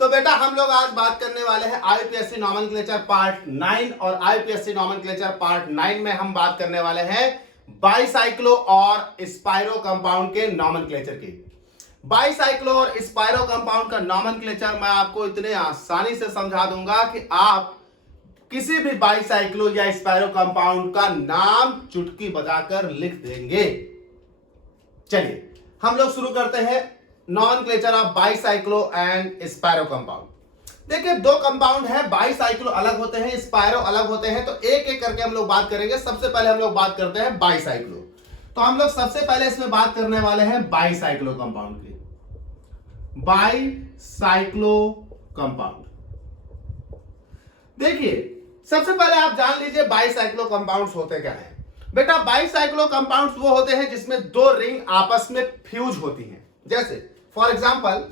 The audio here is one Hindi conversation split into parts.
तो बेटा हम लोग आज बात करने वाले हैं आईयूपीएससी नॉमेनक्लेचर पार्ट 9 और आईयूपीएससी नॉमेनक्लेचर पार्ट 9 में हम बात करने वाले हैं बाईसाइक्लो और स्पाइरो कंपाउंड के नॉमेनक्लेचर की। बाईसाइक्लो और स्पाइरो कंपाउंड का नॉमेनक्लेचर मैं आपको इतने आसानी से समझा दूंगा कि आप किसी भी बाईसाइक्लो या स्पाइरो कंपाउंड का नाम चुटकी बजाकर लिख देंगे। चलिए हम लोग शुरू करते हैं nomenclature of bicyclo and spiro compound. देखिए दो कंपाउंड है, बाईसाइक्लो अलग होते हैं, स्पाइरो अलग होते हैं, तो एक एक करके हम लोग बात करेंगे। सबसे पहले हम लोग बात करते हैं बाईसाइक्लो। तो हम लोग सबसे पहले इसमें बात करने वाले हैं बाईसाइक्लो कंपाउंड की। बाईसाइक्लो कंपाउंड, देखिए सबसे पहले आप जान लीजिए बाईसाइक्लो कंपाउंड्स होते क्या है। बेटा बाईसाइक्लो कंपाउंड्स वो होते हैं जिसमें दो रिंग आपस में फ्यूज होती हैं। जैसे फॉर एग्जांपल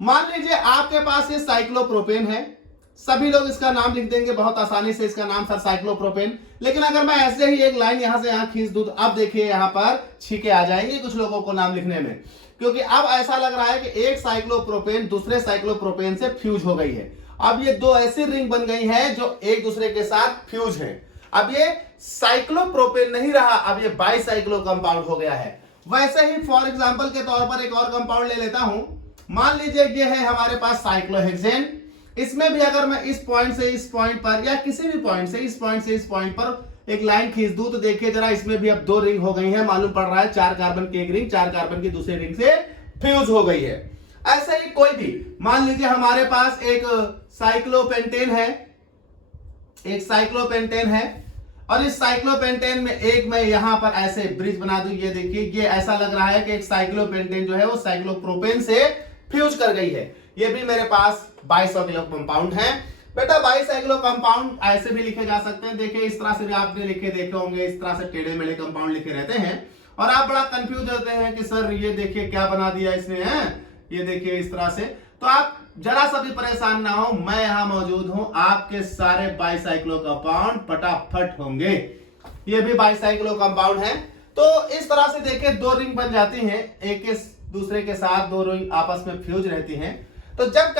मान लीजिए आपके पास ये साइक्लोप्रोपेन है, सभी लोग इसका नाम लिख देंगे बहुत आसानी से, इसका नाम सर साइक्लोप्रोपेन। लेकिन अगर मैं ऐसे ही एक लाइन यहां से यहां खींच दूं तो अब देखिए यहां पर छींके आ जाएंगे कुछ लोगों को नाम लिखने में, क्योंकि अब ऐसा लग रहा है कि एक साइक्लोप्रोपेन दूसरे साइक्लोप्रोपेन से फ्यूज हो गई है। अब ये दो ऐसी रिंग बन गई है जो एक दूसरे के साथ फ्यूज है। अब ये साइक्लोप्रोपेन नहीं रहा, अब ये बाईसाइक्लो कंपाउंड हो गया है। वैसे ही फॉर एग्जांपल के तौर पर एक और कंपाउंड ले लेता हूं। मान लीजिए ये है हमारे पास साइक्लोहेक्सेन। इसमें भी अगर मैं इस पॉइंट से इस पॉइंट पर या किसी भी पॉइंट से इस पॉइंट से इस पॉइंट पर एक लाइन खींच दूं तो देखिए जरा इसमें भी अब दो रिंग हो गई है। मालूम पड़ रहा है 4 कार्बन की एक रिंग 4 कार्बन की दूसरी रिंग से फ्यूज हो गई है। ऐसे ही कोई भी मान लीजिए हमारे पास एक साइक्लोपेंटेन है, एक साइक्लोपेंटेन है, और इस साइक्लोपेंटेन में एक मैं यहां पर ऐसे ब्रिज बना दूं। ये देखिए ये ऐसा लग रहा है कि एक साइक्लोपेंटेन जो है वो साइक्लोप्रोपेन से फ्यूज कर गई है। ये भी मेरे पास बाईसाइक्लो कंपाउंड है। बेटा बाईसाइक्लो कंपाउंड ऐसे भी लिखे जा सकते हैं। देखिए इस तरह से भी आपने लिखे देखे होंगे, इस तरह से टेढ़े मेढ़े कंपाउंड लिखे रहते हैं और आप बड़ा कंफ्यूज होते हैं कि सर ये देखिए क्या बना दिया इसने है, ये देखिए इस तरह से। तो आप जरा सा भी परेशान ना हो, मैं यहां मौजूद हूं, आपके सारे बाईसाइक्लो कंपाउंड फटाफट होंगे। ये भी बाईसाइक्लो कंपाउंड है। तो इस तरह से देखिए दो रिंग बन जाती हैं, एक के दूसरे के साथ दो रिंग आपस में फ्यूज रहती हैं। तो जब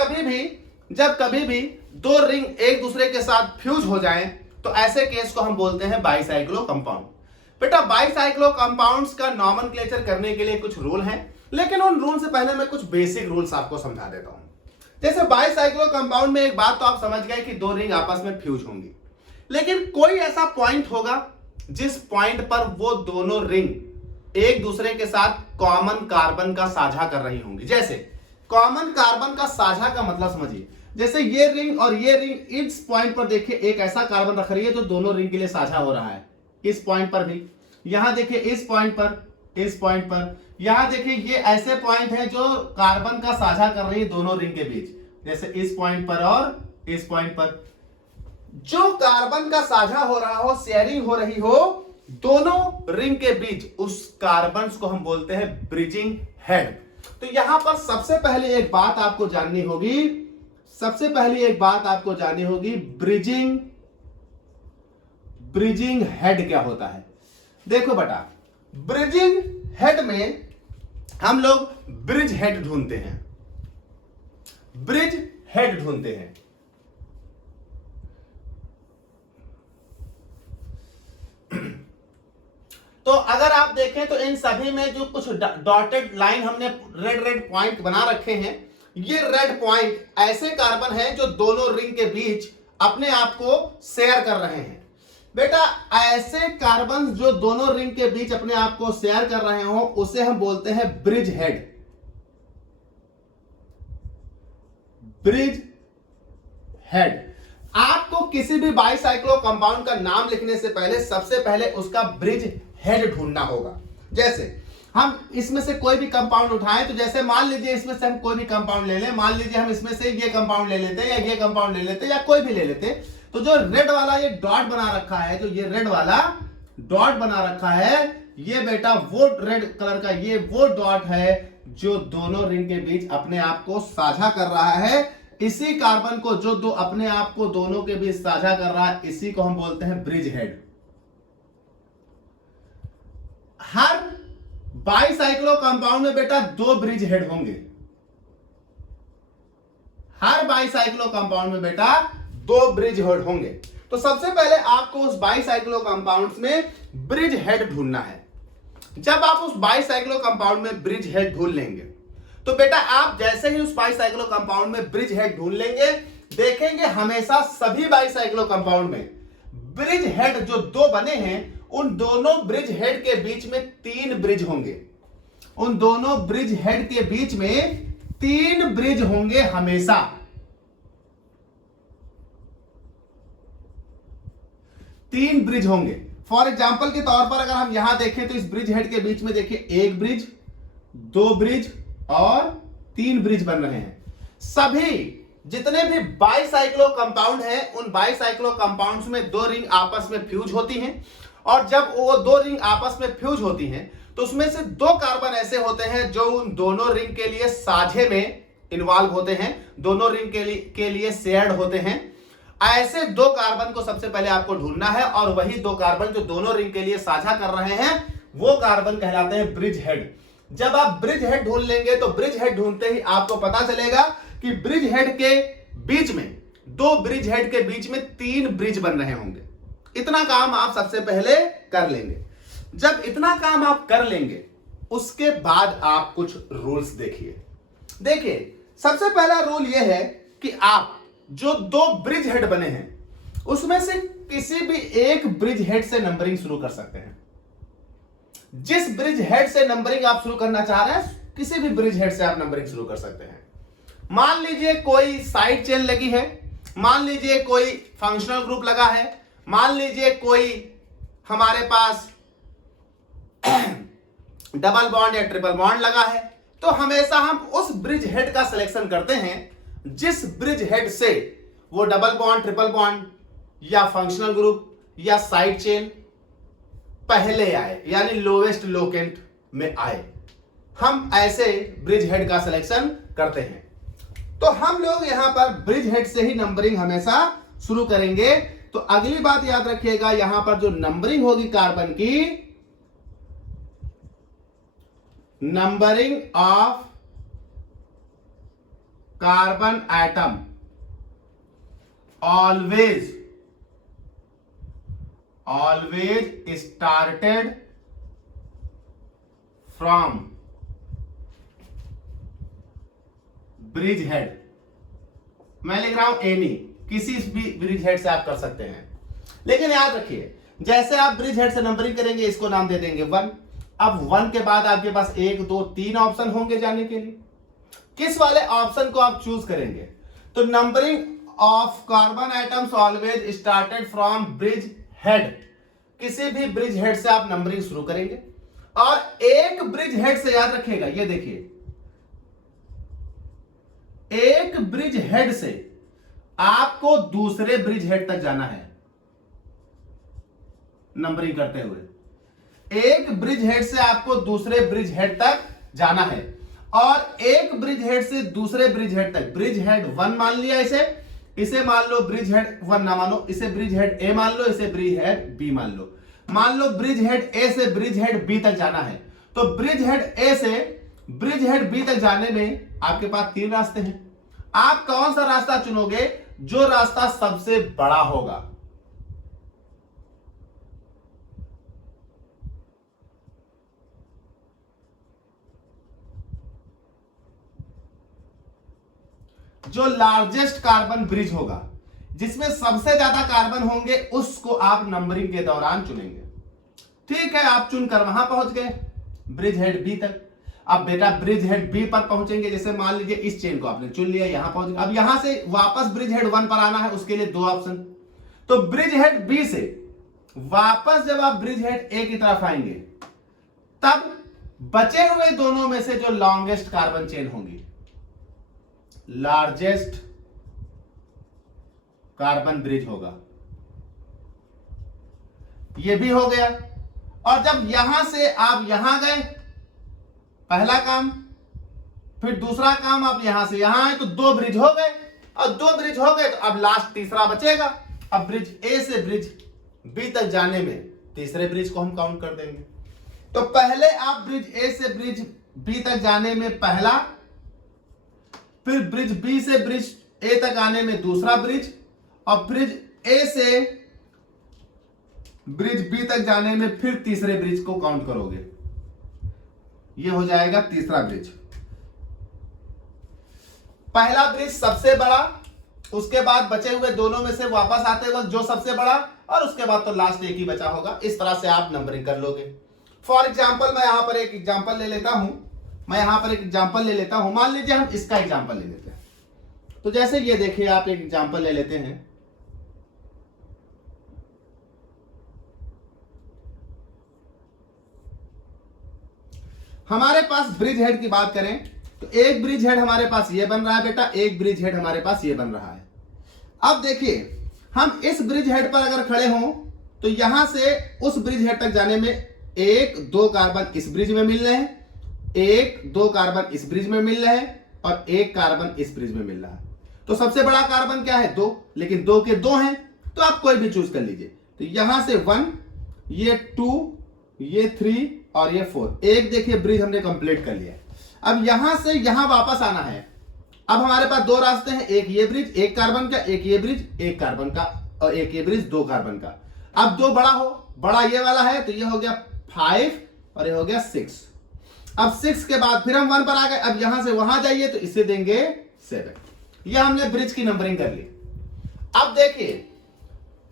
कभी भी दो रिंग एक दूसरे के साथ फ्यूज हो जाएं तो ऐसे केस को हम बोलते हैं बाईसाइक्लो कंपाउंड। बेटा बाईसाइक्लो कंपाउंड्स का नॉमेनक्लेचर करने के लिए कुछ रूल हैं, लेकिन उन रूल से पहले मैं कुछ बेसिक रूल्स आपको समझा देता हूं। जैसे बाईसाइक्लो कंपाउंड में एक बात तो आप समझ गए कि दो रिंग आपस में फ्यूज होंगी, लेकिन कोई ऐसा पॉइंट होगा जिस पॉइंट पर वो दोनों रिंग एक दूसरे के साथ कॉमन कार्बन का साझा कर रही होंगी। जैसे कॉमन कार्बन का साझा का मतलब समझिए, जैसे ये रिंग और ये रिंग इस पॉइंट पर देखिए एक ऐसा कार्बन रख रही है जो दोनों रिंग के लिए साझा हो रहा है। इस पॉइंट पर भी, यहां देखिए इस पॉइंट पर, इस पॉइंट पर, यहां देखिए ये ऐसे पॉइंट है जो कार्बन का साझा कर रही है दोनों रिंग के बीच, जैसे इस पॉइंट पर और इस पॉइंट पर। जो कार्बन का साझा हो रहा हो, शेयरिंग हो रही हो दोनों रिंग के बीच, उस कार्बन को हम बोलते हैं ब्रिजिंग हेड। तो यहां पर सबसे पहले एक बात आपको जाननी होगी, ब्रिजिंग हेड क्या होता है। देखो बेटा ब्रिजिंग हेड में हम लोग ब्रिज हेड ढूंढते हैं, तो अगर आप देखें तो इन सभी में जो कुछ डॉटेड लाइन हमने रेड पॉइंट बना रखे हैं, ये रेड पॉइंट ऐसे कार्बन हैं जो दोनों रिंग के बीच अपने आप को शेयर कर रहे हैं। बेटा ऐसे कार्बन जो दोनों रिंग के बीच अपने आप को शेयर कर रहे हो उसे हम बोलते हैं ब्रिज हेड। आपको किसी भी बाईसाइक्लो कंपाउंड का नाम लिखने से पहले सबसे पहले उसका ब्रिज हेड ढूंढना होगा। जैसे हम इसमें से कोई भी कंपाउंड उठाएं, तो जैसे मान लीजिए इसमें से हम कोई भी कंपाउंड ले लें, मान लीजिए हम इसमें से ये कंपाउंड ले लेते या ये कंपाउंड ले लेते या कोई भी ले लेते, तो जो रेड वाला ये डॉट बना रखा है, जो ये रेड वाला डॉट बना रखा है, ये बेटा वो रेड कलर का ये वो डॉट है जो दोनों रिंग के बीच अपने आप को साझा कर रहा है। इसी कार्बन को जो दो अपने आप को दोनों के बीच साझा कर रहा है, इसी को हम बोलते हैं ब्रिज हेड। हर बाईसाइक्लो कंपाउंड में बेटा दो ब्रिज हेड होंगे, हर बाईसाइक्लो कंपाउंड में बेटा 2 ब्रिज हेड होंगे। तो सबसे पहले आपको उस बाईसाइक्लो कंपाउंड में ब्रिज हेड ढूंढना है। जब आप उस बाईसाइक्लो कंपाउंड में ब्रिज हेड ढूंढ लेंगे तो बेटा आप जैसे ही उस बाईसाइक्लो कंपाउंड में ब्रिज हेड ढूंढ लेंगे, देखेंगे हमेशा सभी बाईसाइक्लो कंपाउंड में ब्रिज हेड जो 2 बने हैं उन दोनों ब्रिज हेड के बीच में 3 ब्रिज होंगे। उन दोनों ब्रिज हेड के बीच में 3 ब्रिज होंगे हमेशा। 3 ब्रिज होंगे। फॉर एग्जाम्पल के तौर पर अगर हम यहां देखें तो इस ब्रिज हेड के बीच में देखिए 1 ब्रिज, 2 ब्रिज और 3 ब्रिज बन रहे हैं। सभी जितने भी बाईसाइक्लो कंपाउंड हैं उन बाईसाइक्लो कंपाउंड्स में 2 रिंग आपस में फ्यूज होती हैं, और जब वो 2 रिंग आपस में फ्यूज होती हैं तो उसमें से 2 कार्बन ऐसे होते हैं जो उन दोनों रिंग के लिए साझे में इन्वॉल्व होते हैं, दोनों रिंग के लिए शेयर्ड होते हैं। ऐसे 2 कार्बन को सबसे पहले आपको ढूंढना है, और वही 2 कार्बन जो दोनों रिंग के लिए साझा कर रहे हैं वो कार्बन कहलाते हैं ब्रिज हेड। जब आप ब्रिज हेड ढूंढ लेंगे तो ब्रिज हेड ढूंढते ही आपको पता चलेगा कि ब्रिज हेड के बीच में 2 ब्रिज हेड के बीच में 3 ब्रिज बन रहे होंगे। इतना काम आप सबसे पहले कर लेंगे। जब इतना काम आप कर लेंगे उसके बाद आप कुछ रूल्स देखिए सबसे पहला रूल यह है कि आप जो 2 ब्रिज हेड बने हैं उसमें से किसी भी एक ब्रिज हेड से नंबरिंग शुरू कर सकते हैं। जिस ब्रिज हेड से नंबरिंग आप शुरू करना चाह रहे हैं किसी भी ब्रिज हेड से आप नंबरिंग शुरू कर सकते हैं। मान लीजिए कोई साइड चेन लगी है, मान लीजिए कोई फंक्शनल ग्रुप लगा है, मान लीजिए कोई हमारे पास डबल बॉन्ड या ट्रिपल बॉन्ड लगा है, तो हमेशा हम उस ब्रिज हेड का सिलेक्शन करते हैं जिस ब्रिज हेड से वो डबल बॉन्ड, ट्रिपल बॉन्ड या फंक्शनल ग्रुप या साइड चेन पहले आए, यानी लोवेस्ट लोकेंट में आए। हम ऐसे ब्रिज हेड का सिलेक्शन करते हैं। तो हम लोग यहां पर ब्रिज हेड से ही नंबरिंग हमेशा शुरू करेंगे। तो अगली बात याद रखिएगा, यहां पर जो नंबरिंग होगी कार्बन की, numbering of carbon atom always started from bridge head. मैं लिख रहा हूं एनी, किसी भी ब्रिज हेड से आप कर सकते हैं। लेकिन याद रखिए जैसे आप ब्रिज हेड से नंबरिंग करेंगे इसको नाम दे देंगे 1। अब 1 के बाद आपके पास 1, 2, 3 ऑप्शन होंगे जाने के लिए। किस वाले ऑप्शन को आप चूज करेंगे? तो numbering of carbon atoms always started from bridge head, किसी भी ब्रिज हेड से आप नंबरिंग शुरू करेंगे। और एक ब्रिज हेड से याद रखिएगा, ये देखिए एक ब्रिज हेड से आपको दूसरे ब्रिज हेड तक जाना है नंबरिंग करते हुए। एक ब्रिज हेड से आपको दूसरे ब्रिज हेड तक जाना है, और एक ब्रिज हेड से दूसरे ब्रिज हेड तक, ब्रिज हेड 1 मान लिया, इसे मान लो ब्रिज हेड 1 ना मानो, इसे ब्रिज हेड ए मान लो, इसे ब्रिज हेड बी मान लो। मान लो ब्रिज हेड ए से ब्रिज हेड बी तक जाना है, तो ब्रिज हेड ए से ब्रिज हेड बी तक जाने में आपके पास 3 रास्ते हैं। आप कौन सा रास्ता चुनोगे? जो रास्ता सबसे बड़ा होगा। जो लार्जेस्ट कार्बन ब्रिज होगा, जिसमें सबसे ज्यादा कार्बन होंगे, उसको आप नंबरिंग के दौरान चुनेंगे। ठीक है, आप चुनकर वहां पहुंच गए ब्रिज हेड बी तक। अब बेटा ब्रिज हेड बी पर पहुंचेंगे, जैसे मान लीजिए इस चेन को आपने चुन लिया, यहां पहुंच गए। अब यहां से वापस ब्रिज हेड 1 पर आना है, उसके लिए 2 ऑप्शन। तो ब्रिज हेड बी से वापस जब आप ब्रिज हेड ए की तरफ आएंगे, तब बचे हुए दोनों में से जो लॉन्गेस्ट कार्बन चेन होंगी, लार्जेस्ट कार्बन ब्रिज होगा, ये भी हो गया। और जब यहां से आप यहां गए, पहला काम, फिर दूसरा काम, आप यहां से यहां आए तो 2 ब्रिज हो गए, और 2 ब्रिज हो गए तो अब लास्ट तीसरा बचेगा। अब ब्रिज ए से ब्रिज बी तक जाने में तीसरे ब्रिज को हम काउंट कर देंगे। तो पहले आप ब्रिज ए से ब्रिज बी तक जाने में पहला, फिर ब्रिज बी से ब्रिज ए तक आने में दूसरा ब्रिज, और ब्रिज ए से ब्रिज बी तक जाने में फिर तीसरे ब्रिज को काउंट करोगे, ये हो जाएगा तीसरा ब्रिज। पहला ब्रिज सबसे बड़ा, उसके बाद बचे हुए दोनों में से वापस आते वक्त जो सबसे बड़ा, और उसके बाद तो लास्ट एक ही बचा होगा। इस तरह से आप नंबरिंग कर लोगे। फॉर एग्जाम्पल मैं यहां पर एक एग्जाम्पल ले लेता हूं, मान लीजिए हम इसका एग्जाम्पल ले लेते हैं। तो जैसे ये देखिए, आप एक एग्जाम्पल ले लेते हैं, हमारे पास ब्रिज हेड की बात करें तो एक ब्रिज हेड हमारे पास ये बन रहा है बेटा, एक ब्रिज हेड हमारे पास ये बन रहा है। अब देखिए, हम इस ब्रिज हेड पर अगर खड़े हों तो यहां से उस ब्रिज हेड तक जाने में 1-2 कार्बन इस ब्रिज में मिल रहे हैं, 1-2 कार्बन इस ब्रिज में मिल रहे हैं, और 1 कार्बन इस ब्रिज में मिल रहा है। तो सबसे बड़ा कार्बन क्या है? 2, लेकिन 2 के 2 हैं, तो आप कोई भी चूज कर लीजिए। तो यहां से 1, ये 2, ये 3 और ये 4, एक देखिए ब्रिज हमने कंप्लीट कर लिया। अब यहां से यहां वापस आना है। अब हमारे पास 2 रास्ते हैं, एक ये ब्रिज 1 कार्बन का, एक ये ब्रिज 1 कार्बन का, और एक ये ब्रिज 2 कार्बन का। अब 2 बड़ा ये वाला है, तो ये हो गया 5 और ये हो गया 6। अब 6 के बाद फिर हम 1 पर आ गए। अब यहां से वहां जाइए तो इसे देंगे 7। यह हमने ब्रिज की नंबरिंग कर ली। अब देखिए,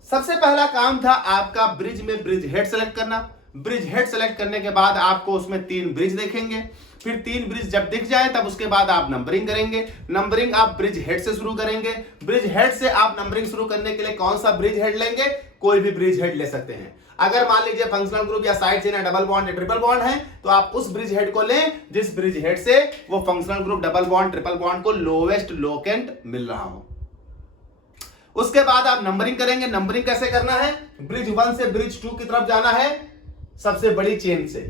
सबसे पहला काम था आपका ब्रिज में ब्रिज हेड सेलेक्ट करना। ब्रिज हेड सेलेक्ट करने के बाद आपको उसमें 3 ब्रिज दिखेंगे। फिर 3 ब्रिज जब दिख जाए तब उसके बाद आप नंबरिंग करेंगे। नंबरिंग आप ब्रिज हेड से शुरू करेंगे। ब्रिज हेड से आप नंबरिंग शुरू करने के लिए कौन सा ब्रिज हेड लेंगे? कोई भी ब्रिज हेड ले सकते हैं। अगर मान लीजिए फंक्शनल ग्रुप या साइड चेन या डबल बॉन्ड या ट्रिपल बॉन्ड है, तो आप उस ब्रिज हेड को लें जिस ब्रिज हेड से वो functional group, double bond, triple bond को लोवेस्ट लोकेंट मिल रहा हो। उसके बाद आप नंबरिंग करेंगे। नंबरिंग कैसे करना है? ब्रिज 1 से ब्रिज 2 की तरफ जाना है सबसे बड़ी चेन से,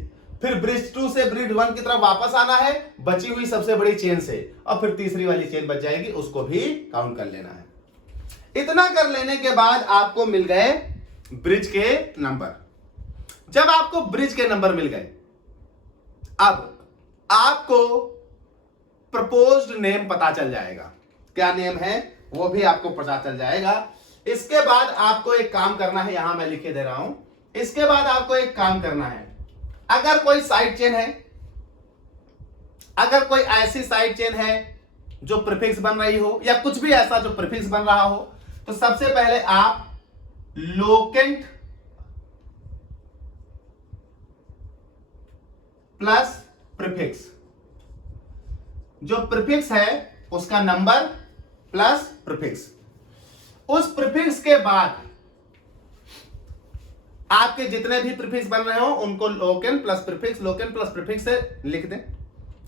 फिर ब्रिज 2 से ब्रिज 1 की तरफ वापस आना है बची हुई सबसे बड़ी चेन से, और फिर तीसरी वाली चेन बच जाएगी, उसको भी काउंट कर लेना है। इतना कर लेने के बाद आपको मिल गए ब्रिज के नंबर। जब आपको ब्रिज के नंबर मिल गए, अब आपको प्रपोज्ड नेम पता चल जाएगा। क्या नेम है वो भी आपको पता चल जाएगा। इसके बाद आपको एक काम करना है, यहां मैं लिखे दे रहा हूं। इसके बाद आपको एक काम करना है, अगर कोई साइड चेन है, अगर कोई ऐसी साइड चेन है जो प्रीफिक्स बन रही हो, या कुछ भी ऐसा जो प्रीफिक्स बन रहा हो, तो सबसे पहले आप लोकेंट प्लस प्रीफिक्स, जो प्रीफिक्स है उसका नंबर प्लस प्रीफिक्स, उस प्रीफिक्स के बाद आपके जितने भी प्रीफिक्स बन रहे हो उनको locant plus prefix, locant plus prefix से लिख दें।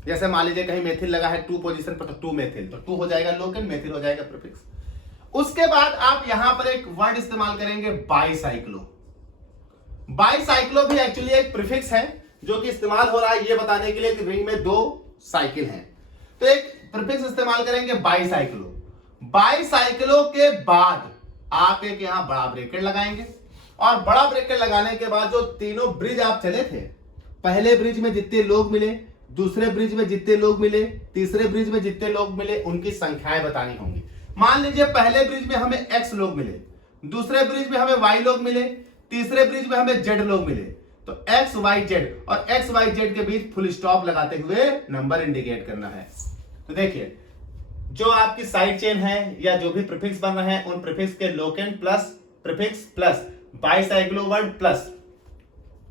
जैसे मान लीजिए कहीं मेथिल लगा है 2 पोजीशन पर, तो 2 मेथिल, तो 2 हो जाएगा लोकेंट, मेथिल हो जाएगा प्रीफिक्स। उसके बाद आप यहां पर एक वर्ड इस्तेमाल करेंगे बाईसाइक्लो। बाईसाइक्लो भी एक्चुअली एक प्रीफिक्स है जो कि इस्तेमाल हो रहा है ये बताने के लिए कि रिंग में 2 साइकिल हैं, तो एक प्रीफिक्स इस्तेमाल करेंगे बाईसाइक्लो। बाईसाइक्लो के बाद आप एक यहां बड़ा ब्रैकेट लगाएंगे, और बड़ा ब्रैकेट लगाने के बाद जो तीनों ब्रिज आप चले थे, पहले ब्रिज में जितने लोग मिले, दूसरे ब्रिज में जितने लोग मिले, तीसरे ब्रिज में जितने लोग मिले, उनकी संख्याएं बतानी होंगी। मान लीजिए पहले ब्रिज में हमें x लोग मिले, दूसरे ब्रिज में हमें y लोग मिले, तीसरे ब्रिज में हमें z लोग मिले, तो x y z, और x y z के बीच फुल स्टॉप लगाते हुए नंबर इंडिकेट करना है। तो देखिए, जो आपकी साइड चेन है या जो भी प्रीफिक्स बन रहे हैं, उन प्रीफिक्स के locant plus prefix plus bicyclo word plus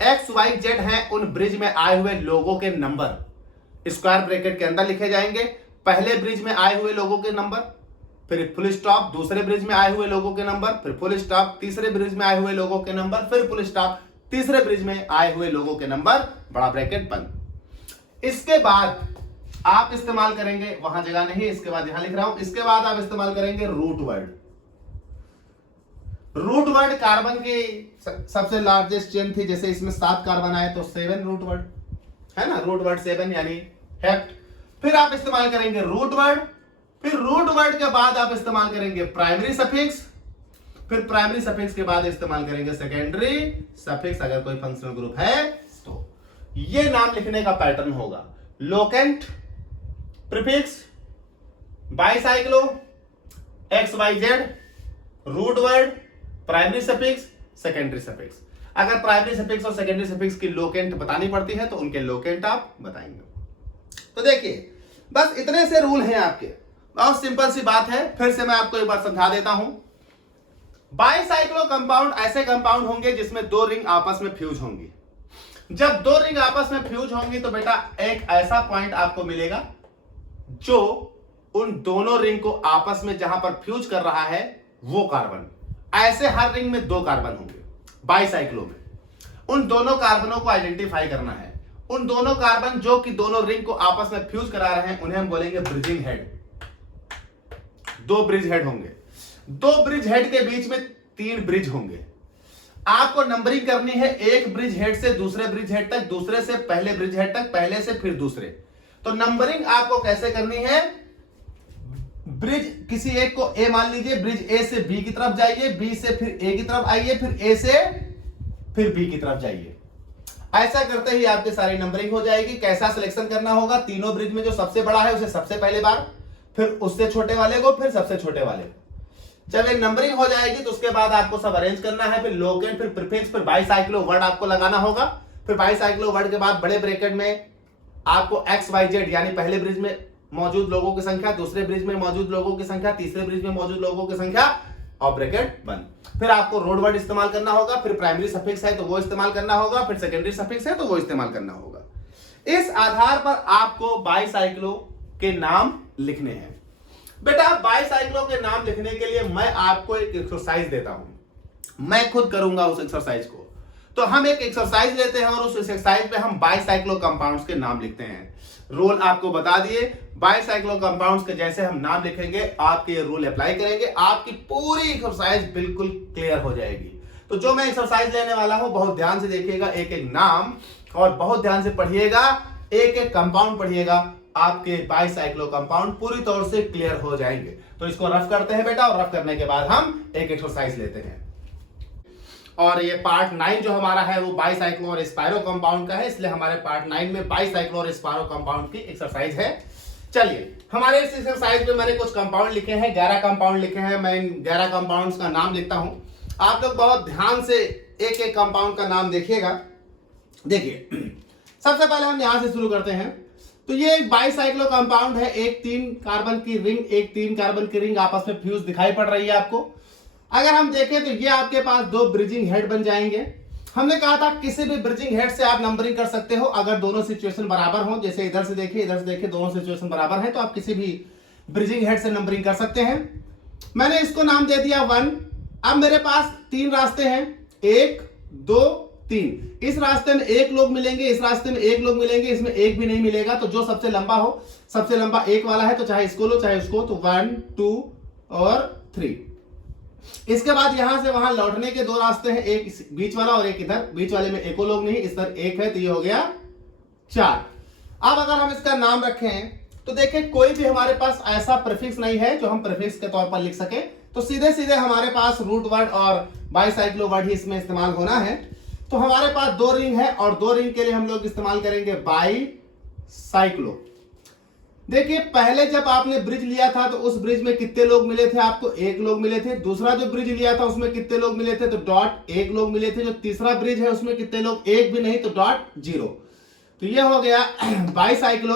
X Y Z है उन ब्रिज में आए हुए लोगों के नंबर स्क्वायर ब्रैकेट के अंदर लिखे जाएंगे। पहले ब्रिज में आए हुए लोगों के नंबर, फिर फुल स्टॉप दूसरे ब्रिज में आए हुए लोगों के नंबर, फिर फुल स्टॉप तीसरे ब्रिज में आए हुए लोगों के नंबर, फिर फुल स्टॉप तीसरे ब्रिज में आए हुए लोगों के नंबर, बड़ा ब्रैकेट बंद। इसके बाद आप इस्तेमाल करेंगे, वहां जगह नहीं, इसके बाद यहां लिख रहा हूं, इसके बाद आप इस्तेमाल करेंगे root word. Root word carbon की सबसे लार्जेस्ट चेन थी, जैसे इसमें 7 कार्बन आए तो 7 रूट वर्ड है ना, रूट वर्ड 7 यानी हेप्ट। फिर आप इस्तेमाल करेंगे रूट वर्ड, फिर रूट वर्ड के बाद आप इस्तेमाल करेंगे प्राइमरी सफिक्स, फिर प्राइमरी सफिक्स के बाद इस्तेमाल करेंगे सेकेंडरी सफिक्स अगर कोई फंक्शनल ग्रुप है तो। ये नाम लिखने का पैटर्न होगा, locant, prefix, bicyclo, X Y Z, root word, primary suffix, secondary suffix. अगर प्राइमरी सफिक्स और सेकेंडरी सफिक्स की लोकेंट बतानी पड़ती है तो उनके लोकेंट आप बताएंगे। तो देखिए बस इतने से रूल हैं आपके, बहुत सिंपल सी बात है। फिर से मैं आपको एक बार समझा देता हूं। बाईसाइक्लो कंपाउंड ऐसे कंपाउंड होंगे जिसमें दो रिंग आपस में फ्यूज होंगी। जब दो रिंग आपस में फ्यूज होंगी तो बेटा एक ऐसा पॉइंट आपको मिलेगा जो उन दोनों रिंग को आपस में जहां पर फ्यूज कर रहा है वो कार्बन, ऐसे हर रिंग में दो कार्बन होंगे बाईसाइक्लो में। उन दोनों कार्बनों को आइडेंटिफाई करना है। उन दोनों कार्बन जो कि दोनों रिंग को आपस में फ्यूज करा रहे हैं उन्हें हम बोलेंगे ब्रिजिंग हेड। दो ब्रिज हेड होंगे, दो ब्रिज हेड के बीच में तीन ब्रिज होंगे। आपको नंबरिंग करनी है एक ब्रिज हेड से दूसरे ब्रिज हेड तक, दूसरे से पहले ब्रिज हेड तक, पहले से फिर दूसरे। तो नंबरिंग आपको कैसे करनी है, ब्रिज किसी एक को ए मान लीजिए, ब्रिज ए से बी की तरफ जाइए, बी से फिर ए की तरफ आइए, फिर ए से फिर बी की तरफ जाइए। ऐसा करते ही आपकी सारी नंबरिंग हो जाएगी। कैसा सिलेक्शन करना होगा, तीनों ब्रिज में जो सबसे बड़ा है उसे सबसे पहले बार, फिर उससे छोटे वाले को, फिर सबसे छोटे वाले को। जब एक नंबरिंग हो जाएगी तो उसके बाद आपको सब अरेंज करना है, फिर लोकेंट, फिर प्रीफिक्स, फिर बाईसाइक्लो वर्ड आपको लगाना होगा। फिर बाईसाइक्लो वर्ड के बाद बड़े ब्रैकेट में आपको एक्स वाई जेड यानी पहले ब्रिज में मौजूद लोगों की संख्या, दूसरे ब्रिज में मौजूद लोगों की संख्या, तीसरे ब्रिज में मौजूद लोगों की संख्या और ब्रैकेट बंद। फिर आपको रोड वर्ड इस्तेमाल करना होगा, फिर प्राइमरी सफिक्स है तो वो इस्तेमाल करना होगा, फिर सेकेंडरी सफिक्स है तो वो इस्तेमाल करना होगा। इस आधार पर आपको बाईसाइक्लो के नाम लिखने हैं। बेटा बाईसाइक्लो के नाम लिखने के लिए मैं आपको एक एक्सरसाइज देता हूं, मैं खुद करूंगा उस एक्सरसाइज को। तो हम एक एक्सरसाइज लेते हैं और उस एक्सरसाइज में हम बाईसाइक्लो कंपाउंड्स के नाम लिखते हैं। रूल आपको बता दिए, बाईसाइक्लो कंपाउंड्स के जैसे हम नाम लिखेंगे आपके ये रूल अप्लाई करेंगे, आपकी पूरी एक्सरसाइज बिल्कुल क्लियर हो जाएगी। तो जो मैं एक्सरसाइज लेने वाला हूं बहुत ध्यान से देखिएगा, एक एक नाम और बहुत ध्यान से पढ़िएगा, एक एक कंपाउंड पढ़िएगा, आपके बाईसाइक्लो कंपाउंड पूरी तौर से क्लियर हो जाएंगे। तो इसको रफ करते हैं बेटा, और रफ करने के बाद हम एक एक्सरसाइज लेते हैं। और ये पार्ट 9 जो हमारा है वो बाईसाइक्लो और स्पायरो कंपाउंड का है, इसलिए हमारे पार्ट 9 में बाईसाइक्लो और स्पायरो कंपाउंड की एक्सरसाइज है। चलिए हमारे इस एक्सरसाइज में मैंने कुछ कंपाउंड लिखे हैं, 11 कंपाउंड लिखे हैं। मैं इन 11 कंपाउंड्स का नाम लिखता हूं, आप लोग बहुत ध्यान से एक एक कंपाउंड का नाम देखिएगा। देखिए सबसे पहले हम यहां से शुरू करते हैं। तो ये एक बाईसाइक्लो कंपाउंड है, एक 3 कार्बन की रिंग, एक 3 कार्बन की रिंग आपस में फ्यूज दिखाई पड़ रही है आपको। अगर हम देखें तो ये आपके पास दो ब्रिजिंग हेड बन जाएंगे। हमने कहा था किसी भी ब्रिजिंग हेड से आप नंबरिंग कर सकते हो अगर दोनों सिचुएशन बराबर हो। जैसे इधर से देखिए, इधर से देखिए, दोनों सिचुएशन बराबर है तो आप किसी भी ब्रिजिंग हेड से नंबरिंग कर सकते हैं। मैंने इसको नाम दे दिया 1। अब मेरे पास 3 रास्ते हैं, 1 2 3। इस रास्ते में एक लोग मिलेंगे, इस रास्ते में एक लोग मिलेंगे, इसमें एक भी नहीं मिलेगा। तो जो सबसे लंबा हो, सबसे लंबा एक वाला है तो चाहे इसको लो चाहे उसको, तो 1 2 और 3। इसके बाद यहां से वहां लौटने के 2 रास्ते हैं, एक बीच वाला और एक इधर। बीच वाले में एको लोग नहीं, इस तरह एक है तो ये हो गया 4। अब अगर हम इसका नाम रखें तो देखें कोई भी हमारे पास ऐसा प्रीफिक्स नहीं है जो हम प्रीफिक्स के तौर पर लिख सके, तो सीधे सीधे हमारे पास रूट वर्ड और बाईसाइक्लो वर्ड ही इसमें इस्तेमाल होना है। तो हमारे पास 2 रिंग है और 2 रिंग के लिए हम लोग इस्तेमाल करेंगे बाईसाइक्लो। देखिए पहले जब आपने ब्रिज लिया था तो उस ब्रिज में कितने लोग मिले थे आपको, 1 लोग मिले थे। दूसरा जो ब्रिज लिया था उसमें कितने लोग मिले थे, तो डॉट 1 लोग मिले थे। जो तीसरा ब्रिज है उसमें कितने लोग, 1 भी नहीं, तो डॉट 0। तो ये हो गया बाईसाइक्लो।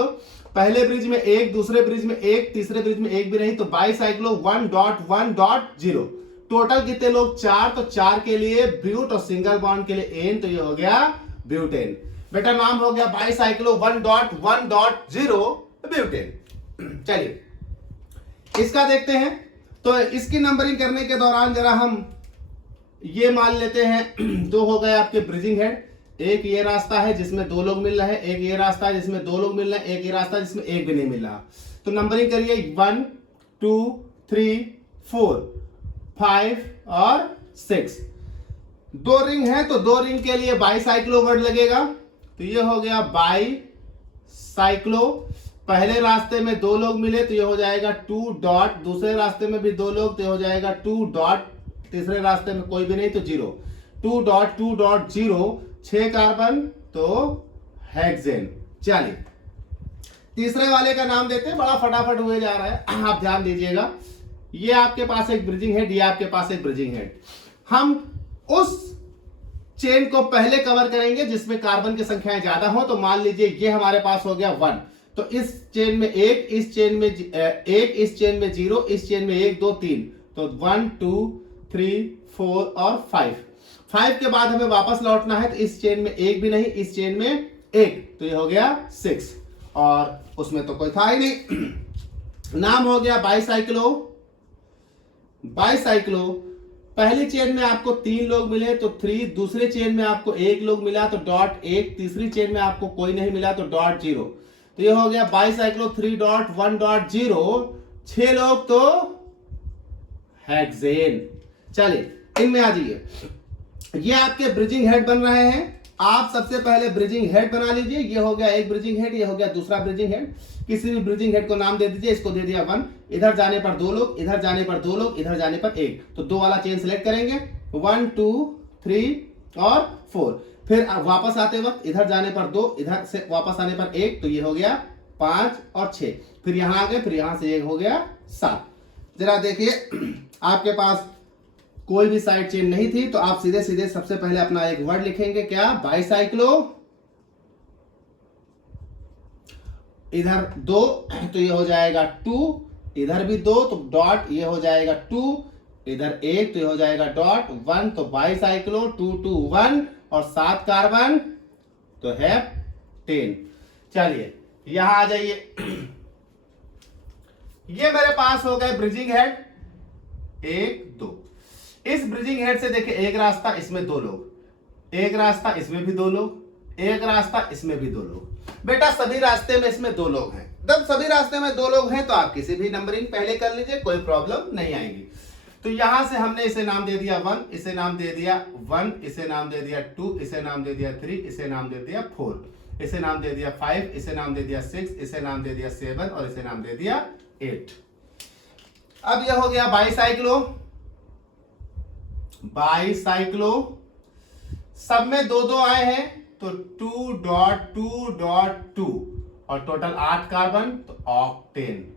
पहले ब्रिज में 1, दूसरे ब्रिज में 1, तीसरे ब्रिज में 1 भी नहीं, तो बाईसाइक्लो 1.1.0। टोटल कितने लोग, 4। तो 4 के लिए ब्यूट और सिंगल बॉन्ड के लिए एन, तो ये हो गया ब्यूटेन। बेटा नाम हो गया बाईसाइक्लो 1.1.0 ब्यूटेन। चलिए इसका देखते हैं। तो इसकी नंबरिंग करने के दौरान जरा हम ये मान लेते हैं 2 हो गए आपके ब्रिजिंग हेड। एक ये रास्ता है जिसमें 2 लोग मिल रहे हैं, एक ये रास्ता है जिसमें 2 लोग मिल रहे हैं, एक ये रास्ता है जिसमें 1 भी नहीं मिल रहा। तो नंबरिंग करिए 1 2 3 4 5 और 6। 2 रिंग है तो 2 रिंग के लिए बाईसाइक्लो वर्ड लगेगा। तो ये हो गया बाईसाइक्लो। पहले रास्ते में 2 लोग मिले तो ये हो जाएगा 2 डॉट, दूसरे रास्ते में भी 2 लोग तो ये हो जाएगा 2 डॉट, तीसरे रास्ते में कोई भी नहीं तो 0। 2.2.0 6 कार्बन तो हेक्सेन। चलिए तीसरे वाले का नाम देते हैं, बड़ा फटाफट हुए जा रहा है, आप ध्यान दीजिएगा। ये आपके पास एक ब्रिजिंग हेड, ये आपके पास एक ब्रिजिंग हेड। हम उस चेन को पहले कवर करेंगे जिसमें कार्बन की संख्याएं ज्यादा हो। तो मान लीजिए ये हमारे पास हो गया 1, तो इस चेन में 1, इस चेन में 1, इस चेन में 0, इस चेन में 1 2 3, तो 1 2 3 4 और 5 के बाद हमें वापस लौटना है, तो इस चेन में 1 भी नहीं, इस चेन में 1, तो ये हो गया 6, और उसमें तो कोई था ही नहीं। नाम हो गया बाईसाइक्लो। बाईसाइक्लो, पहली चेन में आपको 3 लोग मिले तो 3, दूसरे चेन में आपको 1 लोग मिला तो .1, तीसरी चेन में आपको कोई नहीं मिला तो .0, तो ये हो गया बाईसाइक्लो 3.1.0, 6 लोग तो हेक्सेन। चलिए इनमें आ जाइए, ये आपके ब्रिजिंग हेड बन रहे हैं। आप सबसे पहले ब्रिजिंग हेड बना लीजिए। ये हो गया एक ब्रिजिंग हेड, ये हो गया दूसरा ब्रिजिंग हेड। किसी भी ब्रिजिंग हेड को नाम दे दीजिए। इसको दे दिया 1, इधर जाने पर 2 लोग, इधर जाने पर 2 लोग, इधर जाने पर 1, तो 2 वाला चेन सिलेक्ट करेंगे, 1 2 3 और 4। फिर वापस आते वक्त इधर जाने पर 2, इधर से वापस आने पर 1, तो ये हो गया 5 और 6। फिर यहां आ गए, फिर यहां से 1 हो गया 7। जरा देखिए, आपके पास कोई भी साइड चेन नहीं थी, तो आप सीधे सीधे सबसे पहले अपना एक वर्ड लिखेंगे, क्या? बाईसाइक्लो। इधर 2, तो ये हो जाएगा 2, इधर भी 2, तो डॉट, ये हो जाएगा 2, इधर 1, तो ये हो जाएगा डॉट 1, तो बाईसाइक्लो 2 2 1 और 7 कार्बन, तो है 10। चलिए यहां आ जाइए, ये मेरे पास हो गए ब्रिजिंग हेड 1 2। इस ब्रिजिंग हेड से देखिए, एक रास्ता, इसमें 2 लोग, एक रास्ता, इसमें भी 2 लोग, एक रास्ता, इसमें भी 2 लोग। बेटा सभी रास्ते में इसमें 2 लोग हैं। जब सभी रास्ते में 2 लोग हैं तो आप किसी भी नंबरिंग पहले कर लीजिए, कोई प्रॉब्लम नहीं आएगी। तो यहां से हमने इसे नाम दे दिया 1, इसे नाम दे दिया 1, इसे नाम दे दिया 2, इसे नाम दे दिया 3, इसे नाम दे दिया 4, इसे नाम दे दिया 5, इसे नाम दे दिया 6, इसे नाम दे दिया 7 और इसे नाम दे दिया 8। अब यह हो गया बाईसाइक्लो। बाईसाइक्लो सब में 2 2 आए हैं, तो 2.2.2 और टोटल 8 कार्बन, तो ऑक्टेन।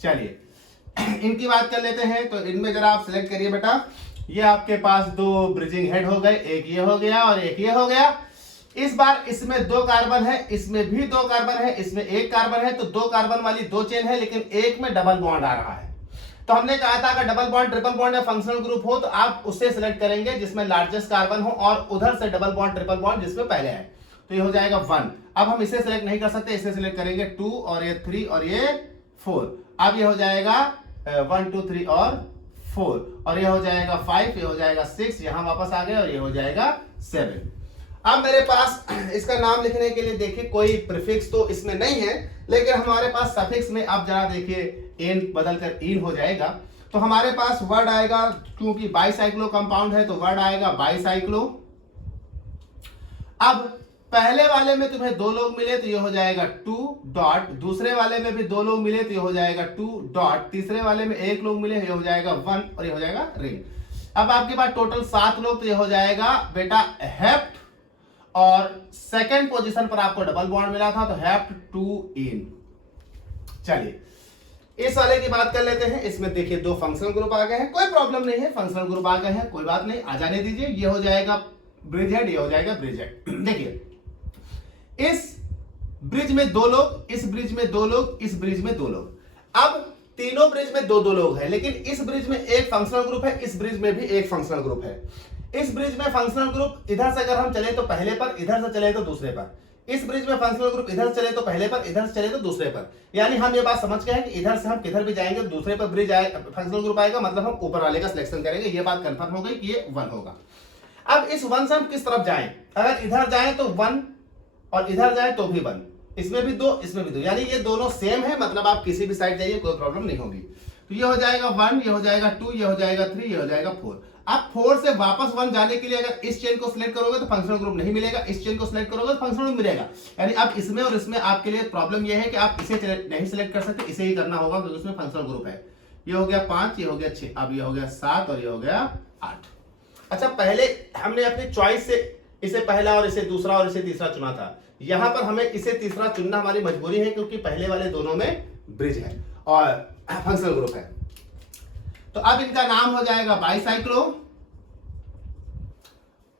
चलिए इनकी बात कर लेते हैं। तो इनमें जरा आप सिलेक्ट करिए बेटा, ये आपके पास 2 ब्रिजिंग हेड हो गए, एक ये हो गया और एक ये हो गया। इस बार इसमें 2 कार्बन है, इसमें भी 2 कार्बन है, इसमें 1 कार्बन है, तो 2 कार्बन वाली 2 चेन है, लेकिन एक में डबल बॉन्ड आ रहा है। तो हमने कहा था अगर डबल बॉन्ड, ट्रिपल बॉन्ड या फंक्शनल ग्रुप हो तो आप उससे सिलेक्ट करेंगे जिसमें लार्जेस्ट कार्बन हो, और उधर से डबल बॉन्ड, ट्रिपल बॉन्ड जिसमें पहले है, तो ये हो जाएगा 1। अब हम इसे सिलेक्ट नहीं कर सकते, इसे सिलेक्ट करेंगे 2 और ये 3 और ये 4। अब ये हो जाएगा 1 2 3 और 4, और ये हो जाएगा 5, ये हो जाएगा 6, यहां वापस आ गए, और ये हो जाएगा 7। अब मेरे पास इसका नाम लिखने के लिए देखिए कोई प्रीफिक्स तो इसमें नहीं है, लेकिन हमारे पास सफिक्स में अब जरा देखिए एन बदलकर इन हो जाएगा। तो हमारे पास वर्ड आएगा, क्योंकि बाईसाइक्लो कंपाउंड है तो वर्ड आएगा बाईसाइक्लो। अब पहले वाले में तुम्हें 2 लोग मिले तो ये हो जाएगा 2 डॉट, दूसरे वाले में भी 2 लोग मिले तो ये हो जाएगा 2 डॉट, तीसरे वाले में 1 लोग मिले, ये हो जाएगा 1 और ये हो जाएगा रिंग। अब आपके पास टोटल 7 लोग, तो ये हो जाएगा बेटा हेप्ट, और सेकंड पोजीशन पर आपको डबल बॉन्ड मिला था तो हेप्ट 2 इन। चलिए इस वाले की बात कर लेते हैं। इसमें देखिए 2 फंक्शनल ग्रुप आ गए हैं, कोई प्रॉब्लम नहीं है, फंक्शनल ग्रुप आ गए हैं, कोई बात नहीं, आ जाने दीजिए। ये हो जाएगा ब्रिज हेड, ये हो जाएगा ब्रिज हेड। देखिए इस ब्रिज में 2 लोग, इस ब्रिज में 2 लोग, इस ब्रिज में 2 लोग। अब तीनों ब्रिज में 2 2 लोग हैं, लेकिन इस ब्रिज में एक फंक्शनल ग्रुप है, इस ब्रिज में भी एक फंक्शनल ग्रुप है। इस ब्रिज में फंक्शनल ग्रुप इधर से अगर हम चले तो पहले पर, इधर से चले तो दूसरे पर। इस ब्रिज में फंक्शनल ग्रुप इधर से चले तो पहले पर, इधर से चले तो दूसरे पर। यानी हम ये बात समझ गए हैं कि इधर से हम किधर भी जाएंगे दूसरे पर ब्रिज आए, फंक्शनल ग्रुप आएगा, मतलब हम ऊपर वाले का सिलेक्शन करेंगे। ये बात कंफर्म हो गई कि ये 1 होगा। अब इस 1 से हम किस तरफ जाएं? अगर इधर जाएं तो 1 और इधर जाएं तो भी 1, इसमें भी 2, इसमें भी 2, यानी ये दोनों सेम है, मतलब आप किसी भी साइड जाइए कोई प्रॉब्लम नहीं होगी। तो ये हो जाएगा 1, ये हो जाएगा 2, ये हो जाएगा 3, ये हो जाएगा 4। अब 4 से वापस 1 जाने के लिए अगर इस चेन को सिलेक्ट करोगे तो फंक्शनल ग्रुप नहीं मिलेगा, इस चेन को सिलेक्ट करोगे तो फंक्शनल ग्रुप मिलेगा। यानी अब इसमें और इसमें आपके लिए प्रॉब्लम यह है कि आप इसे नहीं सिलेक्ट कर सकते, इसे ही करना होगा क्योंकि उसमें फंक्शनल ग्रुप है। ये हो गया 5, ये हो गया 6, अब ये हो गया 7 और ये हो गया 8। अच्छा, पहले हमने अपनी चॉइस से इसे पहला और इसे दूसरा और इसे तीसरा चुना था। यहां पर हमें इसे तीसरा चुनना हमारी मजबूरी है, क्योंकि पहले वाले दोनों में ब्रिज है और फंक्शनल ग्रुप है। तो अब इनका नाम हो जाएगा बाईसाइक्लो।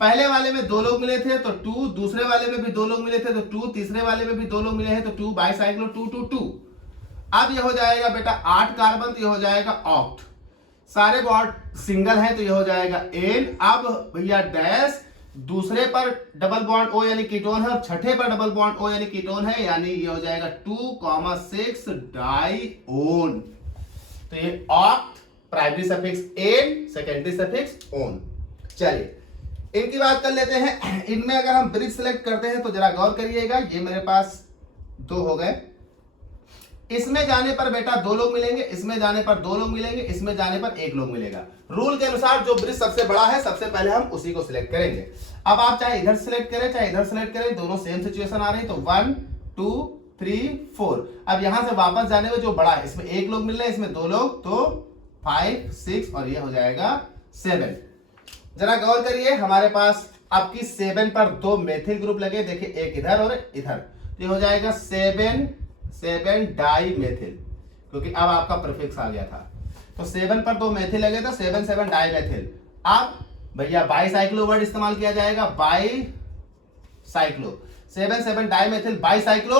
पहले वाले में 2 लोग मिले थे तो 2, दूसरे वाले में भी 2 लोग मिले थे तो 2, तीसरे वाले में भी 2 लोग मिले हैं तो 2, बाईसाइक्लो 2 2 2। अब ये हो जाएगा बेटा 8 कार्बन, तो ये हो जाएगा ऑक्ट। सारे बॉन्ड सिंगल हैं तो ये हो जाएगा एन। अब भैया डैश, दूसरे पर डबल बॉन्ड ओ यानी कीटोन है और छठे पर डबल बॉन्ड ओ यानी कीटोन है, यानी ये हो जाएगा 2,6 डाईओन। तो ये oct, primary suffix ane, secondary suffix one. चलिए इनकी बात कर लेते हैं। इनमें अगर हम ब्रिज सेलेक्ट करते हैं तो जरा गौर करिएगा, ये मेरे पास 2 हो गए। इसमें जाने पर बेटा 2 लोग मिलेंगे, इसमें जाने पर 2 लोग मिलेंगे, इसमें जाने पर 1 लोग मिलेगा। रूल के अनुसार जो ब्रिज सबसे बड़ा है सबसे पहले हम उसी को सिलेक्ट करेंगे। अब आप चाहे इधर सिलेक्ट करें चाहे इधर सिलेक्ट करें, दोनों सेम सिचुएशन आ रही है। तो 1 2 3 4। अब यहां से वापस जाने में जो बड़ा है, इसमें 1 लोग मिल रहे हैं, इसमें 2 लोग, तो 5 6 और ये हो जाएगा 7। जरा गौर करिए, हमारे पास आपकी 7 पर 2 मेथिल ग्रुप लगे, देखिए एक इधर और इधर, तो ये हो जाएगा 7 डाई मेथिल, क्योंकि अब आपका प्रीफिक्स आ गया था। तो 7 पर 2 मेथिल लगे तो 7 डाई मेथिल। अब भैया बाईसाइक्लो वर्ड इस्तेमाल किया जाएगा, बाईसाइक्लो 7 डाई मेथिल बाईसाइक्लो।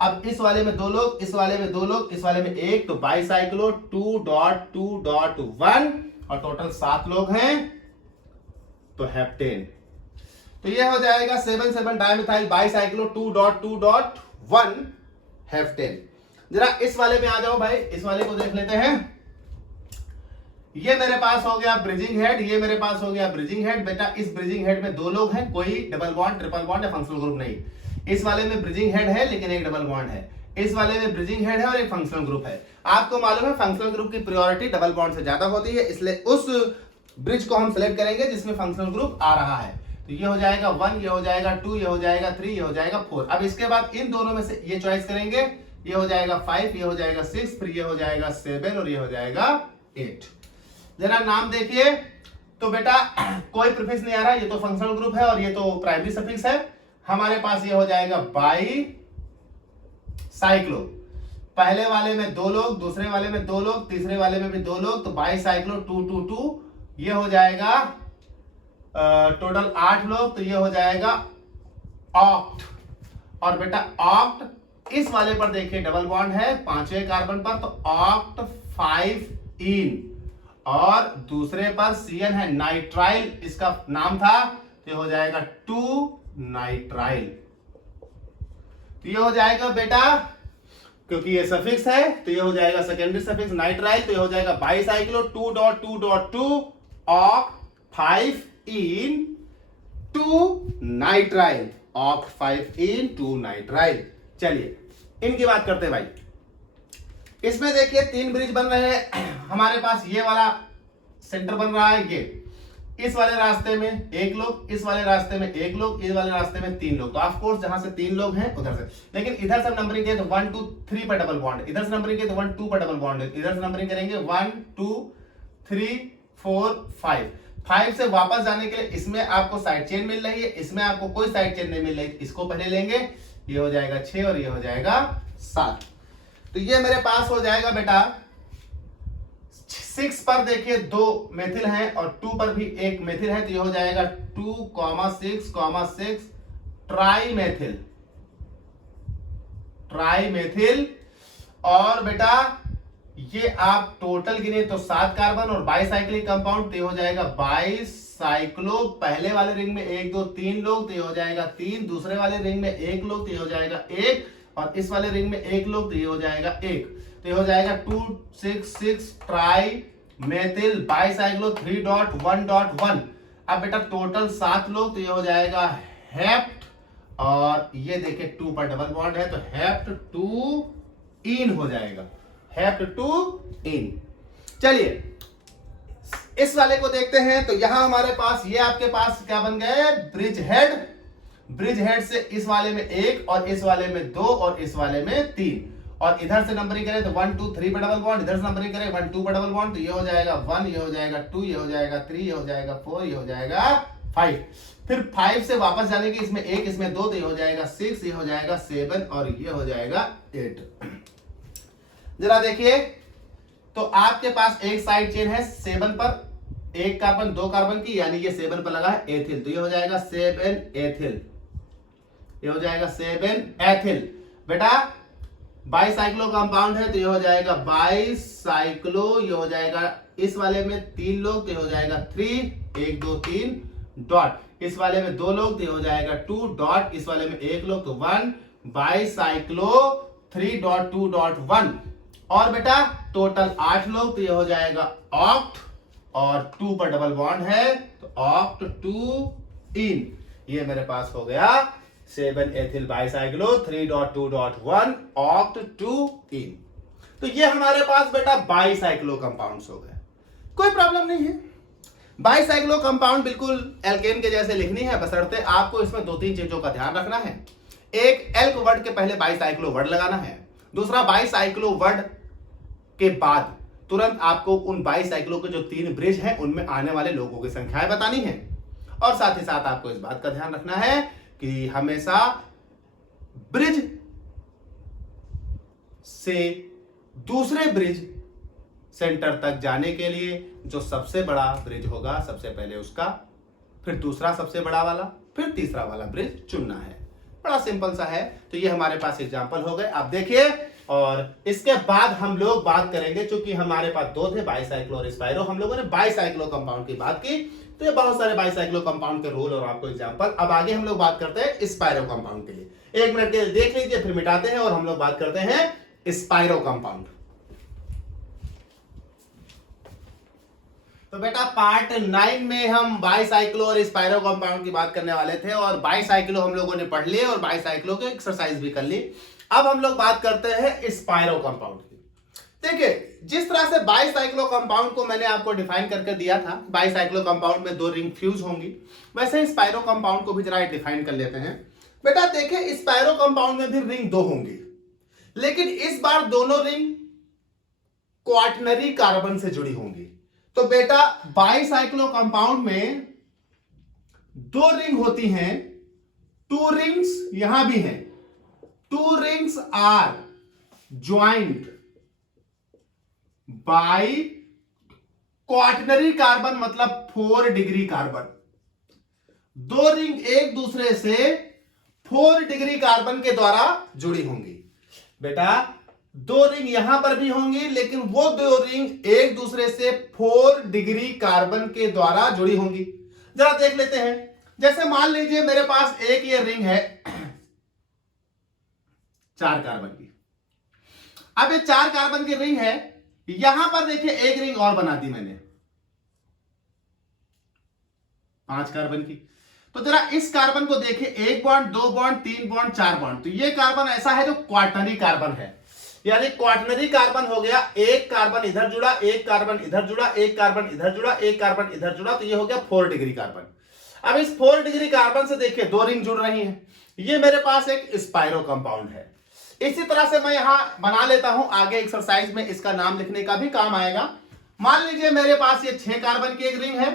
अब इस वाले में 2 लोग, इस वाले में 2 लोग, इस वाले में 1, तो बाईसाइक्लो 2.2.1 और टोटल 7 लोग हैं तो हेप्टेन। तो ये हो जाएगा 7 डाइमिथाइल बाईसाइक्लो 2.2.1 हेप्टेन। जरा इस वाले में आ जाओ भाई, इस वाले को देख लेते हैं। ये मेरे पास हो गया ब्रिजिंग हेड, ये मेरे पास हो गया ब्रिजिंग हेड। बेटा इस ब्रिजिंग हेड में 2 लोग हैं, कोई डबल बॉन्ड, ट्रिपल बॉन्ड या फंक्शनल ग्रुप नहीं। इस वाले में ब्रिजिंग हेड है लेकिन एक डबल बॉन्ड है, इस वाले में ब्रिजिंग हेड है और एक फंक्शनल ग्रुप है। आपको मालूम है फंक्शनल ग्रुप की प्रायोरिटी डबल बॉन्ड से ज्यादा होती है, इसलिए उस ब्रिज को हम सिलेक्ट करेंगे जिसमें फंक्शनल ग्रुप आ रहा है। तो ये हो जाएगा 1, ये हो जाएगा 2, ये हो जाएगा 3, ये हो जाएगा 4। अब इसके बाद इन दोनों में से ये चॉइस करेंगे, ये हो जाएगा 5, ये हो जाएगा 6, फिर ये हो जाएगा 7 और ये हो जाएगा 8। जरा नाम देखिए, तो बेटा कोई प्रीफिक्स नहीं आ रहा, ये तो फंक्शनल ग्रुप है और ये तो प्राइमरी सफिक्स है। हमारे पास ये हो जाएगा बाईसाइक्लो। पहले वाले में 2 लोग, दूसरे वाले में 2 लोग, तीसरे वाले में भी 2 लोग, तो बाईसाइक्लो 2 2 2। ये हो जाएगा टोटल 8 लोग, तो ये हो जाएगा ऑक्ट। और बेटा ऑक्ट इस वाले पर देखिए डबल बॉन्ड है 5वें कार्बन पर, तो ऑक्ट 5 इन। और दूसरे पर CN है, नाइट्राइल इसका नाम था, तो ये हो जाएगा 2 नाइट्राइल। तो ये हो जाएगा बेटा, क्योंकि ये सफिक्स है तो ये हो जाएगा सेकेंडरी सफिक्स नाइट्राइल, तो ये हो जाएगा बाईसाइक्लो 2.2.2 ऑक्ट 5 इन 2 नाइट्राइल, ऑक्ट 5 इन 2 नाइट्राइल। चलिए इनकी बात करते हैं भाई। इसमें देखिए 3 ब्रिज बन रहे हैं हमारे पास। ये वाला सेंटर बन रहा है, ये इस वाले रास्ते में 1 लोग, इस वाले रास्ते में 1 लोग, इस वाले रास्ते में 3 लोग। तो ऑफ कोर्स जहां से 3 लोग हैं उधर से, लेकिन इधर से नंबरिंग किए तो 1 2 3 पर डबल बॉन्ड, इधर से नंबरिंग किए तो 1 2 पर डबल बॉन्ड, इधर से नंबरिंग करेंगे 1 2 3 4 5। 5 से वापस जाने के लिए इसमें आपको साइड चेन मिल रही है, इसमें आपको कोई साइड चेन नहीं मिल रही, इसको पहले लेंगे, ये हो जाएगा 6 और ये हो जाएगा 7। तो ये मेरे पास हो जाएगा बेटा 6 पर देखिए 2 मेथिल हैं और 2 पर भी 1 मेथिल है, तो ये हो जाएगा 2,6,6 ट्राई मेथिल। और बेटा ये आप टोटल गिने तो 7 कार्बन और बाईसाइक्लिक कंपाउंड, तो ये हो जाएगा बाईसाइक्लो। पहले वाले रिंग में 1 2 3 लोग, तो ये हो जाएगा 3, दूसरे वाले रिंग में 1 लोग, तो ये हो जाएगा 1, और इस वाले रिंग में 1 लोग, तो ये हो जाएगा 1, तो ये हो जाएगा 2,6,6 ट्राई मेथिल बाईसाइक्लो 3.1.1। अब बेटा टोटल 7 लोग, तो ये हो जाएगा हेप्ट, और ये देखिए 2 पर डबल बॉन्ड है तो हेप्ट 2 इन हो जाएगा, हेप्ट 2 इन। चलिए इस वाले को देखते हैं। तो यहां हमारे पास ये आपके पास क्या बन गए, ब्रिज हेड। ब्रिज हेड से इस वाले में 1 और इस वाले में 2 और इस वाले में 3, और इधर से नंबरिंग करें तो 1 2 3 पर डबल बॉन्ड, इधर से नंबरिंग करें 1 2 पर डबल बॉन्ड, तो ये हो जाएगा 1, ये हो जाएगा 2, ये हो जाएगा 3, ये हो जाएगा 4, ये हो जाएगा 5। फिर 5 से वापस जाने की इसमें 1 इसमें 2, तो ये हो जाएगा 6, ये हो जाएगा 7 और ये हो जाएगा 8। जरा देखिए तो आपके पास एक साइड चेन है 7 पर, एक कार्बन 2 कार्बन की, यानी ये 7 पर लगा है एथिल, तो ये हो जाएगा 7 एथिल, ये हो जाएगा 7 एथिल। बेटा बाईसाइक्लो कंपाउंड है तो ये हो जाएगा बाईसाइक्लो, ये हो जाएगा इस वाले में 3 लोग तो ये हो जाएगा 3, 1 2 3 डॉट, इस वाले में 2 लोग तो ये हो जाएगा 2 डॉट, इस वाले में 1 लोग तो 1, बाईसाइक्लो 3.2.1। और बेटा टोटल 8 लोग तो ये हो जाएगा ऑक्ट, और 2 पर डबल बॉन्ड है तो ऑक्ट 2 इन, ये मेरे पास हो गया 7 एथिल बाईसाइक्लो 3.2.1 ऑक्ट 2 इन। तो ये हमारे पास बेटा बाईसाइक्लो कंपाउंड्स हो गए, कोई प्रॉब्लम नहीं है। बाईसाइक्लो कंपाउंड बिल्कुल एल्केन के जैसे लिखनी है, बशर्ते आपको इसमें 2-3 चीजों का ध्यान रखना है। एक, एल्क वर्ड के पहले बाईसाइक्लो वर्ड लगाना है। दूसरा, बाईसाइक्लो वर्ड के बाद तुरंत आपको उन बाईसाइक्लो के जो 3 ब्रिज हैं उनमें आने वाले लोगों की संख्याएं बतानी है। और साथ ही साथ आपको इस बात का ध्यान रखना है कि हमेशा ब्रिज से दूसरे ब्रिज सेंटर तक जाने के लिए जो सबसे बड़ा ब्रिज होगा सबसे पहले उसका, फिर दूसरा सबसे बड़ा वाला, फिर तीसरा वाला ब्रिज चुनना है। बड़ा सिंपल सा है। तो ये हमारे पास एग्जांपल हो गए, आप देखिए। और इसके बाद हम लोग बात करेंगे, चूंकि हमारे पास 2 थे बाईसाइक्लो और स्पाइरो, हम लोगों ने बाईसाइक्लो कंपाउंड की बात की, तो ये बहुत सारे बाईसाइक्लो कंपाउंड के रूल और आपको एग्जांपल। अब आगे हम लोग बात करते हैं स्पाइरो कंपाउंड के लिए। 1 मिनट के लिए देख लीजिए, फिर मिटाते हैं और हम लोग बात करते हैं स्पाइरो कंपाउंड। तो बेटा पार्ट 9 में हम बाईसाइक्लो और स्पाइरो कंपाउंड की बात करने वाले थे, और बाईसाइक्लो हम लोगों ने पढ़ लिए और बाईसाइक्लो की एक्सरसाइज भी कर ली। अब हम लोग बात करते हैं स्पाइरो कंपाउंड की। देखिए, जिस तरह से बाईसाइक्लो कंपाउंड को मैंने आपको डिफाइन करके दिया था, बाईसाइक्लो कंपाउंड में 2 रिंग फ्यूज होंगी, वैसे ही स्पाइरो कंपाउंड को भी जरा डिफाइन कर लेते हैं। बेटा देखिए, स्पाइरो कंपाउंड में भी रिंग 2 होंगी, लेकिन इस बार दोनों रिंग क्वाटर्नरी कार्बन से जुड़ी होंगी। तो बेटा बाईसाइक्लो कंपाउंड में 2 रिंग होती हैं, 2 रिंग्स यहां भी हैं, 2 rings are joined by quaternary carbon, मतलब 4 डिग्री कार्बन। 2 रिंग एक दूसरे से 4 डिग्री कार्बन के द्वारा जुड़ी होंगी। बेटा 2 रिंग यहां पर भी होंगी, लेकिन वो 2 रिंग एक दूसरे से 4 डिग्री कार्बन के द्वारा जुड़ी होंगी। जरा देख लेते हैं। जैसे मान लीजिए मेरे पास एक ये रिंग है 4 कार्बन की। अब ये 4 कार्बन की रिंग है, यहां पर देखिए एक रिंग और बना दी मैंने 5 कार्बन की। तो जरा इस कार्बन को देखिए, 1 बॉन्ड, 2 बॉन्ड, 3 बॉन्ड, 4 बॉन्ड। तो ये कार्बन ऐसा है जो क्वाटर्नरी कार्बन है, यानी क्वाटर्नरी कार्बन हो गया। एक कार्बन इधर जुड़ा, एक कार्बन इधर जुड़ा, एक कार्बन इधर जुड़ा, एक कार्बन इधर जुड़ा, तो ये हो गया 4 डिग्री कार्बन। अब इस 4 डिग्री कार्बन से देखिए 2 रिंग जुड़ रही हैं। ये मेरे पास एक स्पाइरो कंपाउंड है। इसी तरह से मैं यहां बना लेता हूं, आगे एक्सरसाइज में इसका नाम लिखने का भी काम आएगा। मान लीजिए मेरे पास ये 6 कार्बन की एक रिंग है,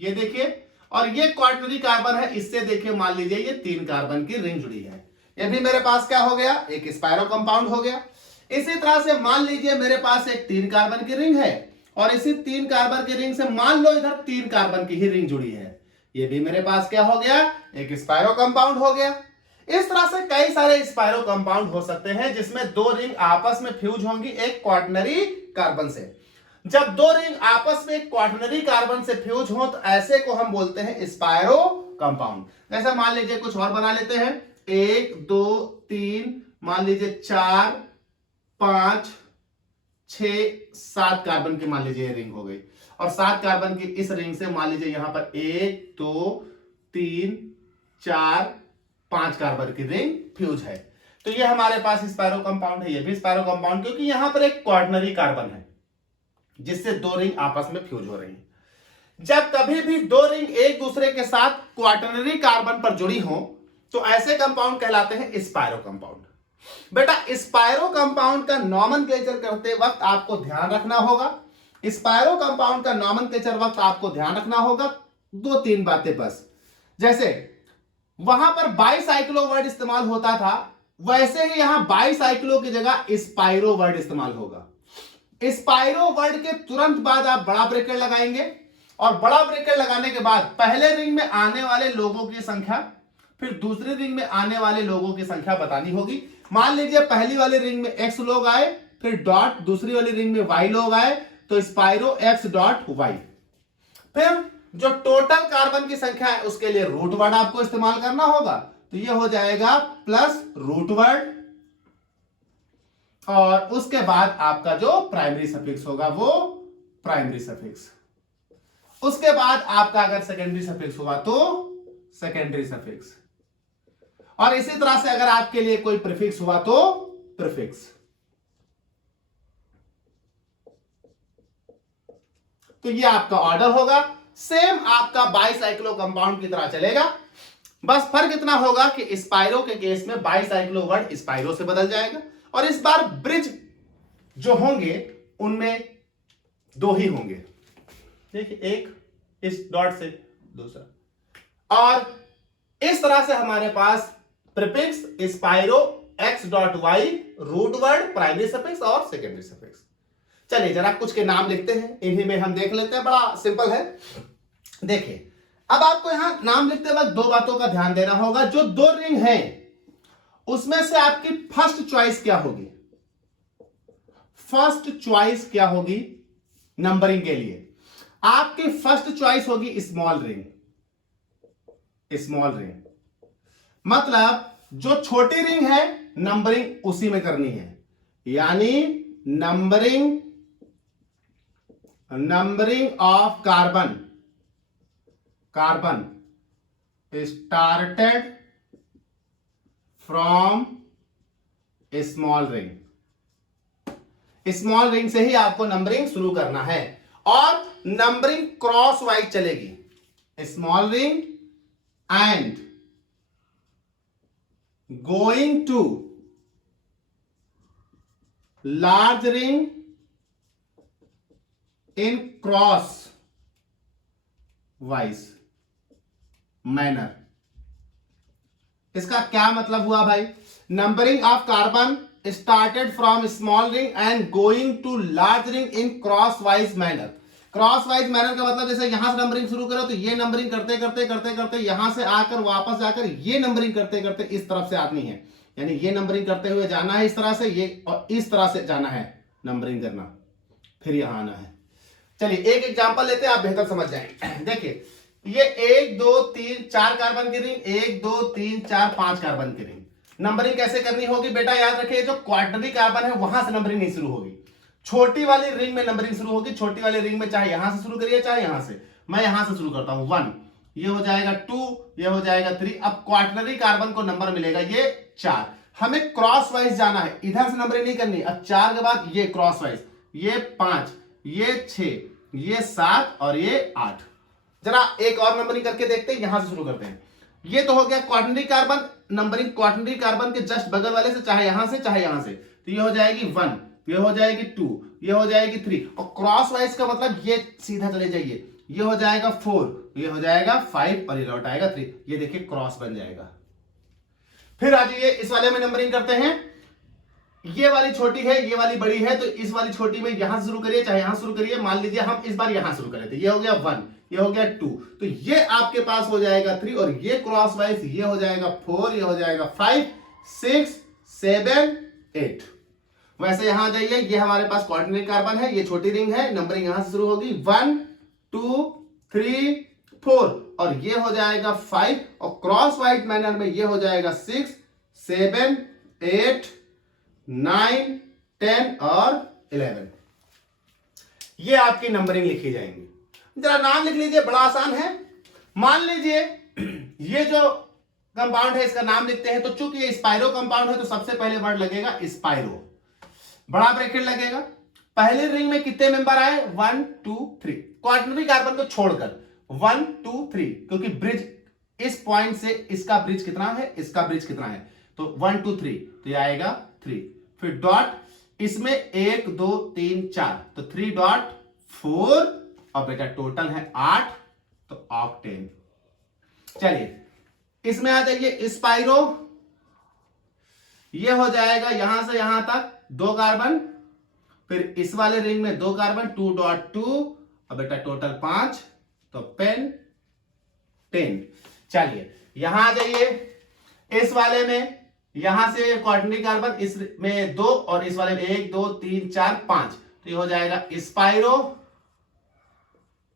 ये देखिए, और ये क्वाटर्नरी कार्बन है, इससे देखिए मान लीजिए ये 3 कार्बन की रिंग जुड़ी है। ये भी मेरे पास क्या हो गया, एक स्पाइरो कंपाउंड हो गया। इसी तरह से मान लीजिए मेरे पास एक 3 कार्बन की रिंग है, और इसी 3 कार्बन की रिंग से मान लो इधर 3 कार्बन की ही रिंग जुड़ी है, ये भी मेरे पास क्या हो गया, एक स्पाइरो कंपाउंड हो गया। इस तरह से कई सारे स्पाइरो कंपाउंड हो सकते हैं जिसमें 2 रिंग आपस में फ्यूज होंगी एक क्वाटर्नरी कार्बन से। जब 2 रिंग आपस में क्वाटर्नरी कार्बन से फ्यूज हो तो ऐसे को हम बोलते हैं स्पाइरो कंपाउंड। जैसे मान लीजिए कुछ और बना लेते हैं, 1 2 3, मान लीजिए 4 5 6 7 कार्बन की मान लीजिए रिंग हो गई, और 7 कार्बन की इस रिंग से मान लीजिए यहां पर 1 2 3 4 5 कार्बन की रिंग फ्यूज है। तो ये हमारे पास स्पाइरो कंपाउंड है, ये भी स्पाइरो कंपाउंड, क्योंकि यहां पर एक क्वाटर्नरी कार्बन है जिससे 2 रिंग आपस में फ्यूज हो रही है। जब कभी भी 2 रिंग एक दूसरे के साथ क्वाटर्नरी कार्बन पर जुड़ी हो तो ऐसे कंपाउंड कहलाते हैं स्पाइरो कंपाउंड। बेटा स्पाइरो कंपाउंड का नॉमेनक्लेचर करते वक्त आपको ध्यान रखना होगा, स्पाइरो कंपाउंड का नॉमेनक्लेचर वक्त आपको ध्यान रखना होगा 2-3 बातें बस। जैसे वहां पर बाईसाइक्लो वर्ड इस्तेमाल होता था, वैसे ही यहां बाईसाइक्लो की जगह स्पाइरो वर्ड इस्तेमाल होगा। स्पाइरो वर्ड के तुरंत बाद आप बड़ा ब्रैकेट लगाएंगे और बड़ा ब्रैकेट लगाने के बाद पहले रिंग में आने वाले लोगों की संख्या फिर दूसरे रिंग में आने वाले लोगों की संख्या बतानी होगी। मान लीजिए पहली वाली रिंग में x लोग आए, फिर डॉट, दूसरी वाली रिंग में y लोग आए, तो स्पाइरो x डॉट y। फिर जो टोटल कार्बन की संख्या है उसके लिए रूट वर्ड आपको इस्तेमाल करना होगा, तो ये हो जाएगा प्लस रूट वर्ड, और उसके बाद आपका जो प्राइमरी सफिक्स होगा वो प्राइमरी सफिक्स। उसके बाद आपका अगर सेकेंडरी सफिक्स हुआ तो सेकेंडरी सफिक्स, और इसी तरह से अगर आपके लिए कोई प्रीफिक्स हुआ तो प्रीफिक्स। तो ये आपका ऑर्डर होगा, सेम आपका बाईसाइक्लो कंपाउंड की तरह चलेगा। बस फर्क इतना होगा कि स्पाइरो के केस में बाईसाइक्लो वर्ड स्पाइरो से बदल जाएगा, और इस बार ब्रिज जो होंगे उनमें दो ही होंगे। देखिए, एक इस डॉट से, दूसरा, और इस तरह से हमारे पास prefix spiro x dot Y, root word, primary suffix और सेकेंडरी सफिक्स। चलिए जरा कुछ के नाम लिखते हैं, इन्हीं में हम देख लेते हैं, बड़ा सिंपल है। देखिए, अब आपको यहां नाम लिखते वक्त दो बातों का ध्यान देना होगा। जो दो रिंग हैं उसमें से आपकी फर्स्ट चॉइस क्या होगी? फर्स्ट चॉइस क्या होगी नंबरिंग के लिए? आपकी फर्स्ट चॉइस होगी स्मॉल रिंग। स्मॉल रिंग मतलब जो छोटी रिंग है नंबरिंग उसी में करनी है, यानी numbering of carbon started from small ring. Small ring से ही आपको नंबरिंग शुरू करना है, और नंबरिंग क्रॉस वाइज चलेगी। Small ring and going to large ring in crosswise manner. इसका क्या मतलब हुआ भाई? Numbering of carbon started from small ring and going to large ring in crosswise manner. Crosswise manner का मतलब जैसे यहां से नंबरिंग शुरू करो तो ये नंबरिंग करते करते करते करते यहां से आकर वापस जाकर ये नंबरिंग करते करते इस तरफ से आनी है, यानी ये नंबरिंग करते हुए जाना है इस तरह से, ये और इस तरह से जाना है नंबरिंग करना, फिर यहां आना है। चलिए एक एग्जांपल लेते हैं, आप बेहतर समझ जाएंगे। देखिए, ये 1 2 3 4 कार्बन की रिंग, 1 2 3 4 5 कार्बन की रिंग। नंबरिंग कैसे करनी होगी बेटा? याद रखिए, जो क्वार्टरनरी कार्बन है वहां से नंबरिंग नहीं शुरू होगी, छोटी वाली रिंग में नंबरिंग शुरू होगी। छोटी वाली रिंग में चाहे यहां से शुरू करिए चाहे यहां से, मैं यहां से शुरू करता हूं 1, ये हो जाएगा 2, ये हो जाएगा 3। अब क्वार्टरनरी कार्बन को नंबर मिलेगा ये 4। हमें क्रॉस वाइज जाना है, इधर से नंबरिंग नहीं करनी। अब 4 के बाद ये क्रॉस वाइज, ये 5, ये 6, ये 7 और ये 8। जरा एक और नंबरिंग करके देखते हैं, यहां से शुरू करते हैं। ये तो हो गया quaternary carbon numbering, quaternary carbon के जस्ट बगल वाले से, चाहे यहां से चाहे यहां से। तो ये हो जाएगी 1, ये हो जाएगी 2, ये हो जाएगी 3, और क्रॉस वाइज का मतलब ये सीधा चले जाइए, ये हो जाएगा 4, ये हो जाएगा 5 और ये लौट आएगा 3। ये देखिए क्रॉस बन जाएगा। फिर आ जाइए इस वाले में नंबरिंग करते हैं। ये वाली छोटी है, ये वाली बड़ी है, तो इस वाली छोटी में यहां से शुरू करिए चाहे यहां शुरू करिए। मान लीजिए हम इस बार यहां शुरू करें, तो ये हो गया 1, ये हो गया 2, तो ये आपके पास हो जाएगा 3, और ये क्रॉस वाइज ये हो जाएगा 4, ये हो जाएगा 5 6 7 8। वैसे यहां जाइए, ये हमारे पास क्वार्टरनरी कार्बन है, ये छोटी रिंग है, नंबरिंग यहां से शुरू होगी 1 2 3 4, और ये हो जाएगा 5, और क्रॉस वाइज मैनर में ये हो जाएगा 6 7 8 9 10 और 11। ये आपकी नंबरिंग लिखी जाएंगी। जरा नाम लिख लीजिए, बड़ा आसान है। मान लीजिए ये जो कंपाउंड है इसका नाम लिखते हैं, तो चूंकि ये स्पाइरो कंपाउंड है तो सबसे पहले वर्ड लगेगा स्पाइरो, बड़ा ब्रैकेट लगेगा। पहले रिंग में कितने मेंबर आए? 1 2 3, क्वार्टरनरी कार्बन को छोड़कर 1 2 3, क्योंकि ब्रिज इस पॉइंट से इसका ब्रिज कितना है, इसका ब्रिज कितना है, तो 1 2 3, तो ये आएगा 3। फिर डॉट, इसमें 1 2 3 4, तो 3 डॉट 4, और बेटा टोटल है 8, तो ऑक्टेन। चलिए इसमें आ जाइए स्पाइरो, ये हो जाएगा यहां से यहां तक 2 कार्बन, फिर इस वाले रिंग में 2 कार्बन 2.2 और बेटा टोटल 5, तो पेन 10। चलिए यहां आ जाइए, इस वाले में यहां से क्वार्टरनरी कार्बन, इसमें 2 और इस वाले में 1 2 3 4 5, तो ये हो जाएगा स्पाइरो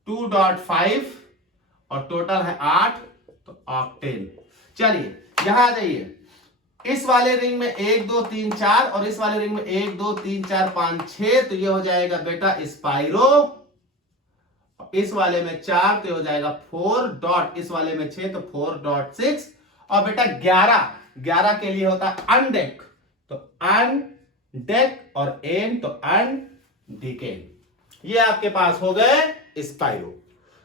2.5 और टोटल है 8, तो ऑक्टेन। चलिए यहां आ जाइए, इस वाले रिंग में 1 2 3 4 और इस वाले रिंग में 1 2 3 4 5 6, तो ये हो जाएगा बेटा स्पाइरो, इस वाले में 4 तो ये हो जाएगा 4 डॉट, इस वाले में 6 तो 4.6, और बेटा 11 के लिए होता है अनडेक, तो अनडेक और एन तो अनडिकेन। ये आपके पास हो गए स्पाइरो।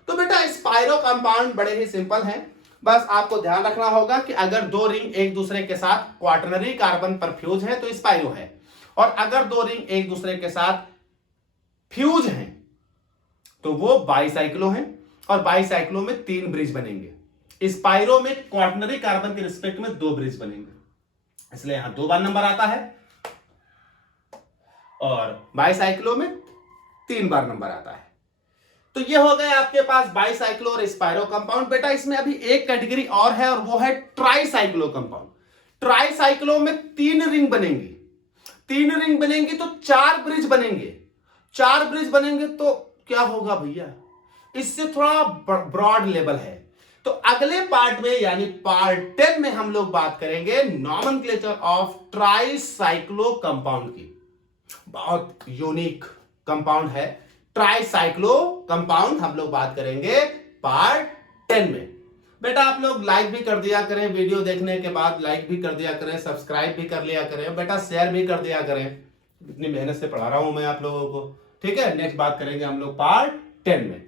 तो बेटा स्पाइरो कंपाउंड बड़े ही सिंपल हैं, बस आपको ध्यान रखना होगा कि अगर 2 रिंग एक दूसरे के साथ क्वार्टरनरी कार्बन पर फ्यूज है तो स्पाइरो है, और अगर 2 रिंग एक दूसरे के साथ फ्यूज हैं तो वो बाईसाइक्लो हैं, और बाईसाइक्लो में 3 ब्रिज बनेंगे। स्पाइरो में क्वार्टरनरी कार्बन के रिस्पेक्ट में 2 ब्रिज बनेंगे, इसलिए यहां 2 बार नंबर आता है, और बाईसाइक्लो में 3 बार नंबर आता है। तो ये हो गए आपके पास बाईसाइक्लो और स्पाइरो कंपाउंड। बेटा इसमें अभी एक कैटेगरी और है, और वो है ट्राईसाइक्लो कंपाउंड। ट्राईसाइक्लो में 3 रिंग बनेंगी, 3 रिंग बनेंगी तो 4 ब्रिज बनेंगे। 4 ब्रिज बनेंगे तो क्या होगा भैया, इससे थोड़ा ब्रॉड लेवल है। तो अगले पार्ट में यानी पार्ट 10 में हम लोग बात करेंगे नॉमेनक्लेचर ऑफ ट्राईसाइक्लो कंपाउंड की। बहुत यूनिक कंपाउंड है ट्राईसाइक्लो कंपाउंड, हम लोग बात करेंगे पार्ट 10 में। बेटा आप लोग लाइक भी कर दिया करें, वीडियो देखने के बाद लाइक भी कर दिया करें, सब्सक्राइब भी कर लिया करें, बेटा शेयर भी कर दिया करें, इतनी मेहनत से पढ़ा रहा हूं मैं आप लोगों को। ठीक है, नेक्स्ट बात करेंगे हम लोग पार्ट 10 में।